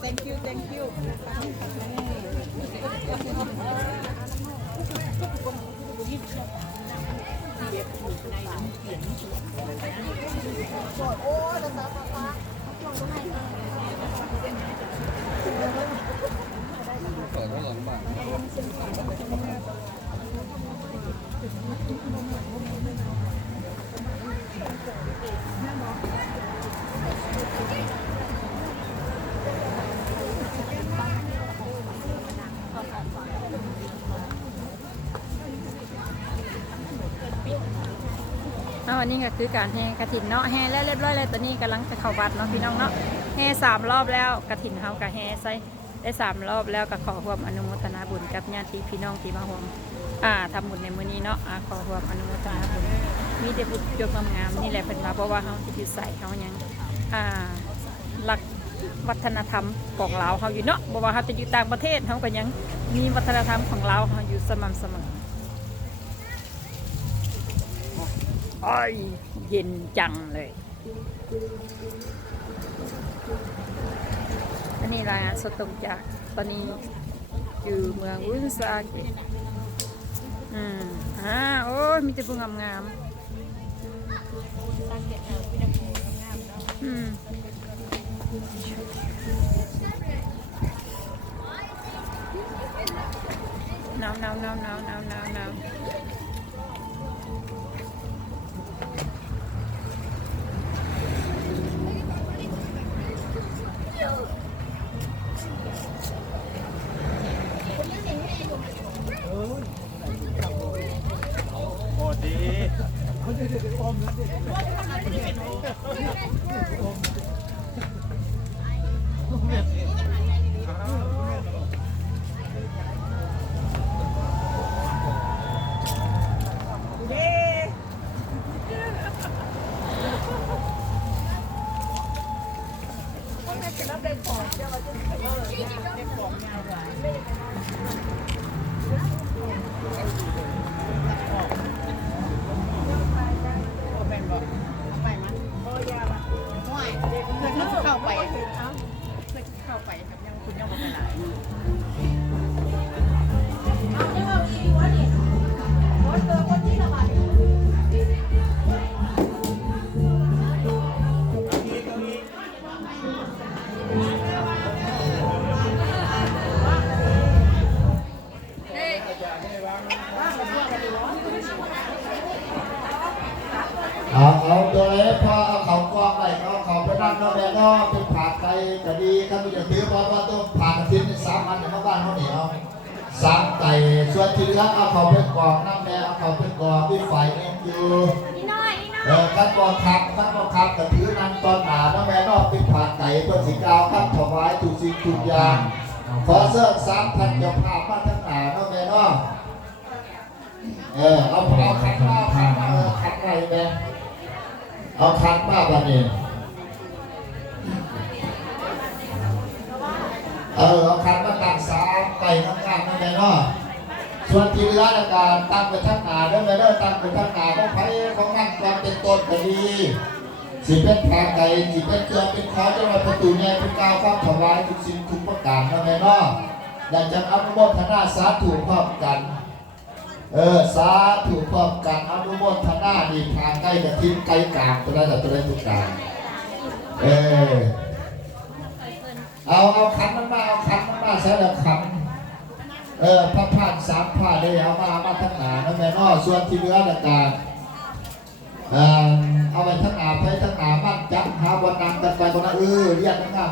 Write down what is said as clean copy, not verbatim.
thank you thank you เปิดไว้หลังบ้าน วันนี้ก็คือการแห่กฐินเนาะแห่แล้วเรียบร้อยเลยตอนนี้กำลังไปเข้าวัดเนาะพี่น้องเนาะแห่3 รอบแล้วกฐินเฮากับแห่ใส่ได้3 รอบแล้วก็ขอร่วมอนุโมทนาบุญกับญาติพี่น้องที่มาร่วมทำบุญในมื้อนี้เนาะขอร่วมอนุโมทนาบุญมีแต่บุญจบงามๆนี่แหละเป็นมาเพราะว่าเฮาที่ใส่เฮายังหลักวัฒนธรรมของเราเฮาอยู่เนาะบอกว่าเฮาจะอยู่ต่างประเทศเฮาก็ยังมีวัฒนธรรมของเราเฮาอยู่สม่ำเสมออ้ยเย็นจังเลยอันนี้รายงานสดตรงจากตอนนี้อยู่เมืองอุนซาเกะโอ้ยมีแต่ผู้งามหนาวโอ้ดีเข้าไปครับยังคุณยังไม่ไปไหนเอาตัวเล็กพอเอาเขากองไปเอาเขาไปนั่งนอกแดนนอกเป็นผ่าไกลก็ดีถ้าไม่จะถือเพราะว่าต้องผ่าอาทิตย์ใน3 วันในบ้านเขาเหนียว3 ไก่ส่วนที่เหลือเอาเขาไปกองนั่งแดนเอาเขาไปกองที่ฝ่ายนี้อยู่ขั้นตอนขับก็ถือนั่งตอนหนาน้ำแม่นอกเป็นผ่าไก่ตัวสีกาวครับถวายถูกสิ่งถูกอย่างขอเสื้อ3,000เจ้าภาพมาทั้งหนาน้ำแม่นอกเอาขันมาขันไรแม่เอาคันมากกว่านี้เอาคันมาตั้ง3 ไปข้างๆนั่นเองเนาะส่วนที่เหลือในการตั้งไปทั้งหนาเด้อไม่ได้ตั้งไปทั้งหนาของไผ่ของนั่งความเป็นต้นก็ดีสิเป็นแผงไก่สิเป็นเกลือเป็นข้าวจะมาประตูแง่เป็นกาวความถวายทุกสิ่งทุกประการนั่นเองเนาะอยากจะอนุโมทนาสาธุพร้อมกันสาธุพร้อมกันอนุโมทนาดีทางใกล้กับทิ้งไกลกลางตัวนั้นตัวนั้นทุกการเอาขันมันมาใช้แล้วขันพระผ่าน3 ผ่านเลยเอามาทั้งหนานั่นแหละนอส่วนที่เหลือในการเอาไปทั้งหนาไปทั้งหนามั่นจับหาวันนั้นกันไปคนนั้นเรียกงาม